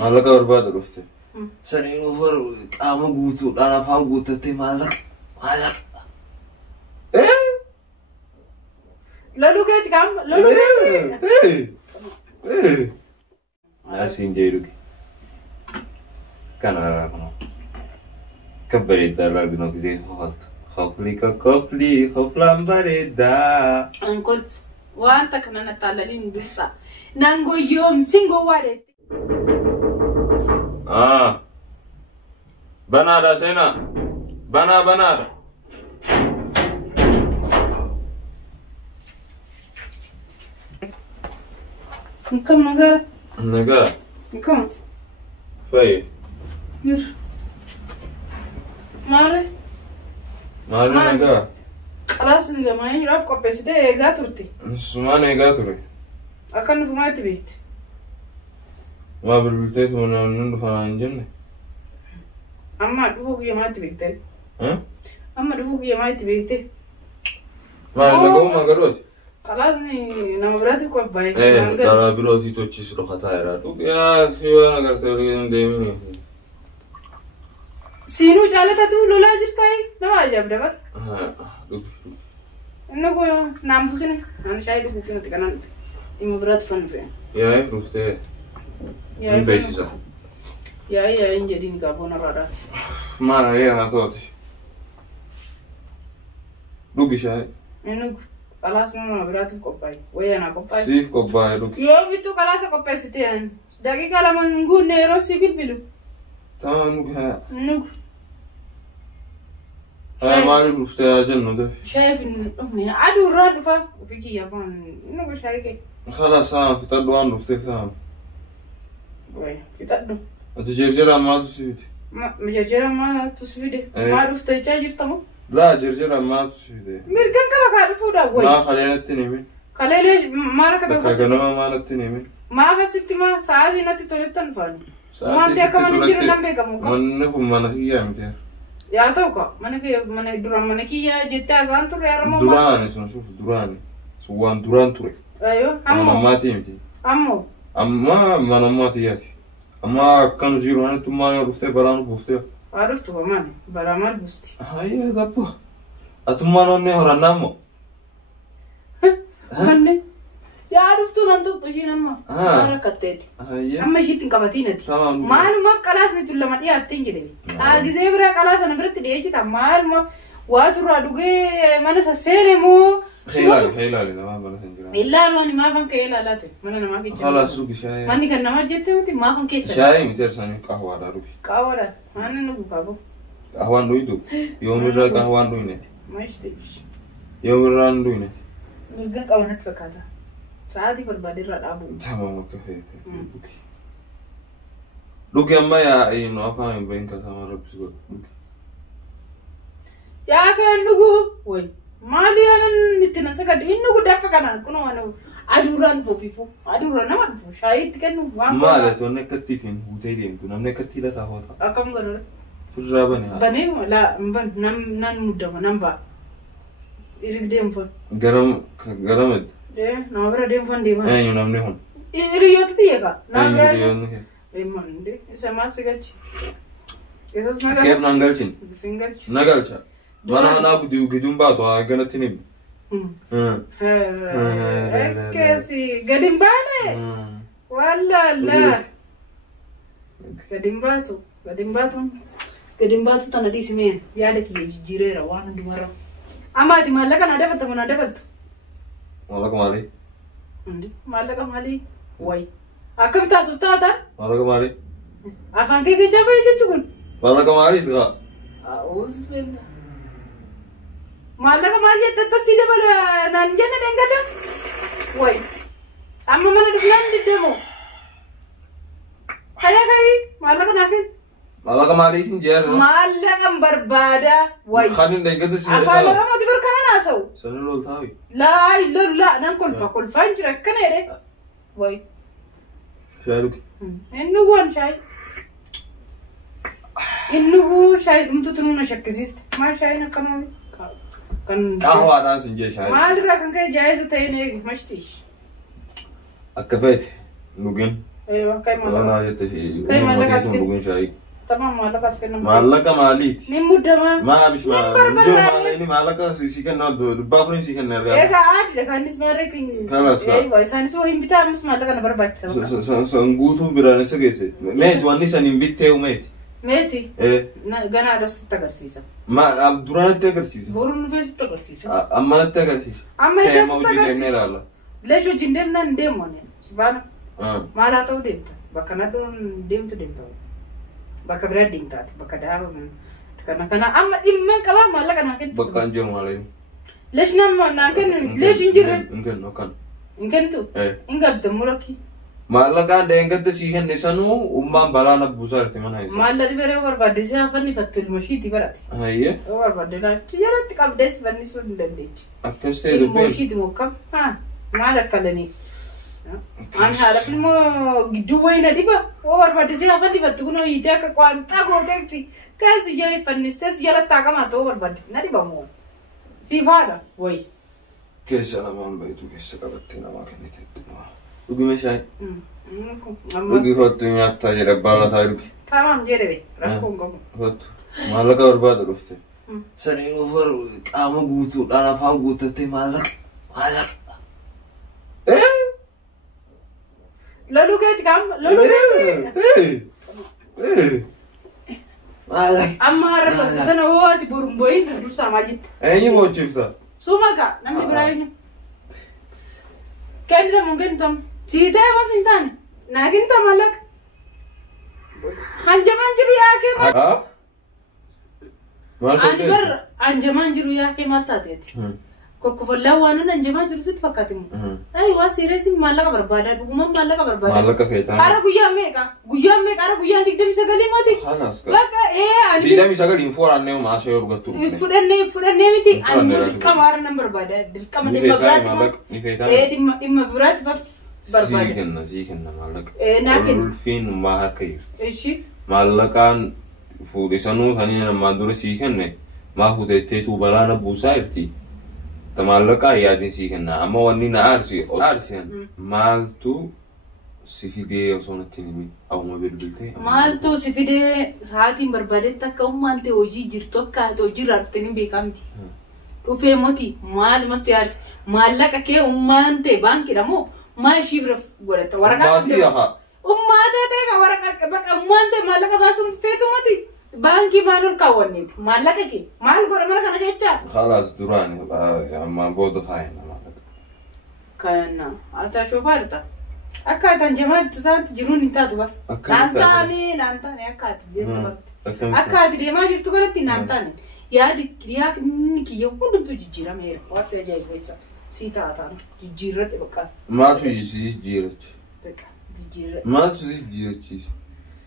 مالك أربعة رفته سنين وفر قام قوتو أنا فاهم قوتتي مالك لولو كيت كام لولو كيت ناسين جيروك كان أراكنا كبريت دارنا كذي خفلان بريدا أنقول وأنت كنا نتعلمين بسا نانجو يوم سينجو وارد بنادا سينا بنادا كم نجا كم فاي ير ماري نجا خلاص نجا ما يعرف كوبس ده غاتورتي سما نجا تري أكن في ما تبيت ما بالبلتات ولا نندفع الجنة أما دفوق يا ما تبيت ها أما دفوق يا ما تبيت ما لقوا ما قروت خلاص نمبراتي كوباي دارا بروتي توتشي سلو خطايرا يا شو أنا قلت لك دايما سينو جالتا تو لولا جرتاي نما جاب دبر إنه نام فسنا أنا شايل بوفين تكنان إمبرات فن فين يا فروسته يا فيسيسا يا إنجرين كابونا رارا ما رأيه هاتوتي لوكي شاي إنه خلاص نمبراتي كوباي ويا أنا كوباي سيف كوباي لوكي يوم بيتو خلاص كوباي ستين دقيقة لما نقول نيرو سيبيل بيلو تمام نوكي نوك أنا ما أعرف رفته أجل ده شايف إنه عدو راد فا وفيك يابان إنه شايف خلاص سام في تدوان رفته سام وين في تدو أتجرجر ما تسويت ما مجرجرة ما تسويده ما رفته يجي تمام لا جرجر ما تسويت ميركن كم كارفو ده وين ما خلينا التنمين خليلي ما ركض تكلم ما التنمين ما بس ما ساعة نتي تولتن فاني ما أنت كمان نجيرو نبي كم منكم ما نهي أمتى يا توكا من درام منكي يا جت أزان ترى يا رمى دران اسمه شوف دران سوان دران ترى أيوه أنا ما تيمتي أمو أما ما تياتي أما كانوا جيرو أنا توما رفته برانو بفته عرفت كمان برامال بستي هاي دابا أتوما نهر نامو هني يا عرفت أنتو تجين أما أنا كتيت أما شيء تنكبتينتي ما خلاص نتولى ما دي أتنجدي أجزاء برا خلاص أنا برت دي أجي تمال ما واتورا دوغي ما نسسيرمو خيلالي ما بنسنجرا إلا لوني ما فهم كيلا لا تي ما أنا ما كيجي خلاص روبي شاي ماني كنا ما جت وتي ما فهم كيس شاي متر سامي قهوة دا روبي قهوة ما أنا نقول قهوة قهوة نويدو يوم الرا قهوة نوينه ما يشتيش يوم الرا نوينه نقول قهوة نتفكاتا ساعتي بالبادر أبو تمام كفاية لوكي أما يا إنه أفهم بين كذا رب سقول يا كأن نقول وين ما لي أنا نتناسى كده إنه قد أفكر كنا أنا أدوران فوفيفو أدوران ما أدفو شايد كأنه ما لا تونا كتيفين وتيرين تونا من كتير لا تهوى أكمل قرر فرجة بني لا مبن نان مدة نامبا إيرك ديم فن غرامد ده نابرا ديم فن ديم أيه نامني هون إيريوت تيجا نابرا إيريوت إيمان ده إسمع سيجاتش إساس كيف نانجلشين سينجاتش نانجلشا ما أنا أبدي وجدون بعض وأنا تنيم كيسي قديم بانه ولا لا قديم باتو تنادي سمين يادك يجيري روان دمرة أما دي مالك أنا دبلت من دبلت مالك مالي مالك مالي واي أكيد تاسوتاتا مالك مالي أفهم كيف جابه يجتكون مالك مالي تغا أعوذ بالله مالك مالي تتصيد بلا نانجنا نعجدا واي أما من الفلان ديمو هيا كاي مالك نافين مالك مالي تنجر مالك بربادا واي خانين دايقة سيدا أفعل رمو تبر كنا ناسو سنلول تاوي لا إلا ننكل فانجرة كنا يري واي شايلوك إنه وان شاي إنه شاي متتنون شكسيست ما شاي نكمل كان قهوة ناس نجي شاي ما أدري كان كي جايزة تاني مشتيش أكفيت نوجن ايوه كاي مالك انا يتشي كاي مالك اسكن شاي تمام مالك اسكن مالك ماليت نمدما ما مش ما جو مالني مالك سيكن باخرين سيكن نرجع ايه قاعد لك انس مارك خلاص ايوه سانس هو يمبتا مس مالك انا برباك سنغوتو برانه سجيسه ميت واني سنين بيتو ميت ميتي ايه غنا رس تغرسيسا ما دوران تغرسيسا بورن فيس تغرسيسا اما تغرسيسا اما تغرسيسا ليش جندمنا ندمون سبحان ما لا توديت بكنا دون ديمت baka breading tati baka dawo kana amma imman kaba malla kana ken baka anjir malay lesh nam na ken lesh injir ngen no kan ngen tu ingab de mulaki malla kan de ngat si hen nesanu umma balana busar timana isa malla ribere war badde sa fanni fatul mashiti barati ayye war badde la tijarat qabdes banni sun dendech akaste de mashiti mokam ha mala kalani an harap mo giduway na diba war badde sa fanni fatuno ite ka kwanta gotekti kasi jay fannistes jala takama to war badde na diba mo si fara way kesa na man baytu kesa kabatina ma kenite ugi meshay ugi hotu nyatta jere bala tayruki tamam jerebe rakko hotu malaka barbada rufte sani over qama guutu dana fa guutate malak lalu ket kam lalu malak amma harap sana wati burumboy dursa majit ayni mo chifsa sumaga nam ibrahim kenda mungkin tam cita mas intan nagin tam malak anjaman jiru yake anbar anjaman jiru yake maltatet kokkofolla wanu anjaman jiru sit fakatimu ay wa seriously malaka barbada duguma malaka barbada malaka feta ara guya meka ara guya digdem sagali moti khalas ka baka ani digdem sagali info anne ma shayor gatu fudanne miti ani kamar number bada kamar dimma brat dimma brat barbada zikenna malaka nakin ulfin ma hakay eshi malakan fudisanu hanina madure sikenne ma hudete tu balana busairti tamalaka yaadin sikenna amma wanni na arsian maltu sifide osonatini aw ma bilbilte maltu sifide saatin barbade takka ummante oji jirto ka to jirarteni bekamti to femoti mal masyars malaka ke ummante banki damo ma shibra gorata waraka ummate te ka waraka baka ummante malaka basum fetumati banki manul kawannit malaka ke mal gora malaka na jecha khalas durani amma bodo fayna malaka kana ata shofarta akata jamaa tuzant jiruni tatu ba nantani akata jirtu akata de ma jirtu gorati nantani yaadi kriya niki yokundu tu jijira mera wase jay goisa sita ata jijira de baka ma tu jijira baka jijira ma tu jijira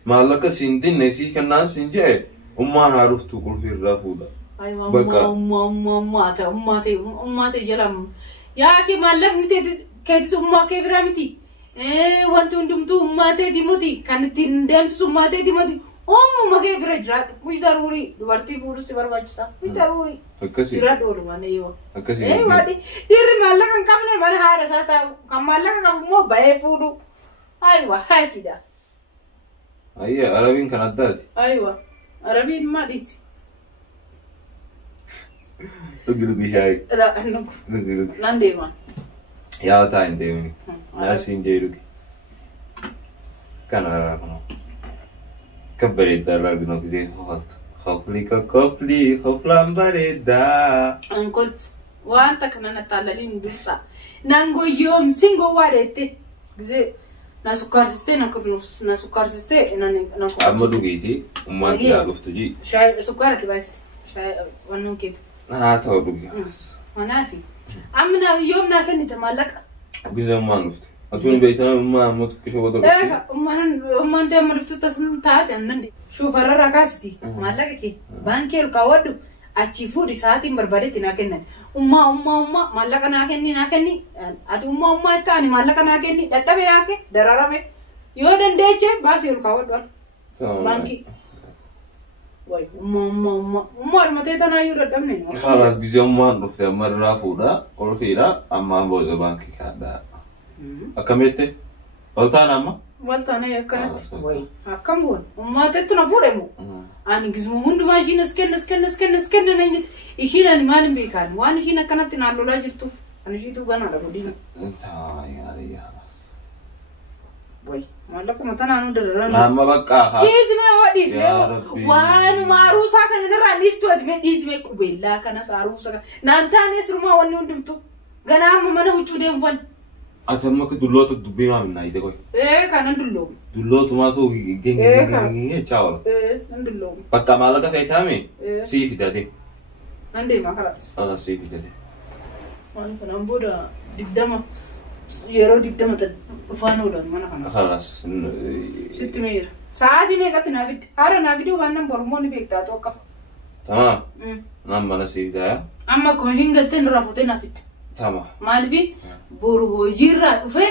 malaka sindin nesi kana sinje umma haruftu kulfir rafuda ay ummate jalam yaaki malak nite kedis umma ke biramiti wantu ndumtu ummate dimuti kanitin demtu ummate dimati mage birajra kuch daruri dubarti fudu se barbachsa kuch daruri jira doru mane yo wadi dir malak kamne bal hara sata kam malak kam mo bay fudu aywa hakida ayya arabin kanadad aywa arabin ma disi lugi shay la anuk nandema ya ta indemi nasin jeruki kana no kabari daragno gize khoflan bareda ankol wa anta kana natalin dusa nango yom singo warete gize na sukar siste na sukar siste na amadu giti ummanti ya luftuji shay sukar tibast shay wannan kit ta dugi manafi amna yom na kan tamalaka gize man luftu atun beita ma mutkisho bodo umman te marftu tasm taat annandi shuf arra kasiti malaka ki banker kawadu achi fudi saatin barbadeti na kennan umma malaka na kenni atu umma tani malaka na kenni daddabe yake dararame yo dandeche basi ul kawadu banki way umma mate tana yura damne khalas gize umma lufta marra fuda olfira amma bozo banki kada akamete oltana amma waltaana yakkanatti way akkam goon ummateetu na fuudhemu ani gizmu hundumaa ishiin iskenne nanyit ishiin ani maalin beekaan waan ishiin akkanatti naallolaa jirtuuf ani ishiitu ganaadha godhiisa way maallaquma tanaanu dararaan amma baqqaa dhiisme waanuma aruusaa kana irraa dhiistu ati dhiisme qubeellaa kanas aruusa naan taane sirumaa wanni hundumtu ganaama mana huccuu deemfan atamma ka dulloota dubbii maa minna ide koy kanan dulloomu dulloota maatu genge chaawala nan dulloomu bakka mallaqa feetaame sii fidate nan deema kalaas sii fidate waan kanaan booda digdama yeroo digdama dhufaan oolan mana kana kalaas sitti meera sa'aatii meeqatti naaf fidde haara naaf fiduu waan nan bormoonni beektaa tokko tamam nan mana sii fidaya amma akkuma ishiin galtee nurraa fuutee naaf fidde tamam maaliif boru hojiirraa dhufe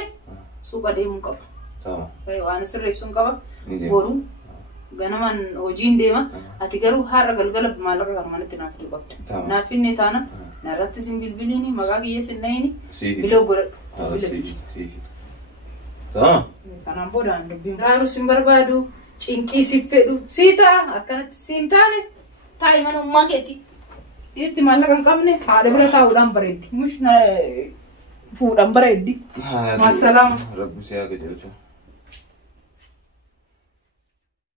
suuqa deemuu qaba tamam waan sirreessuun qaba boru ganaman hojiin deema ati garuu har'a galgala maallaqa kan manatti naaf fiduu qabda naaf finne taana narratti sin bilbiliini maqaa kiyya sin nayini biloo godhadhu tamam kanaan boodaan dubbiin raaru sin barbaadu cinqii si fedhu sii ta'a akkanatti siin taane taa'i mana ummaa keetti dhiirti maallaqa hin qabne haadha bira taa'uudhaan bareeddi mush fuudhaan bareeddi. Maasalaama. Rabbi si haa gajeelchu.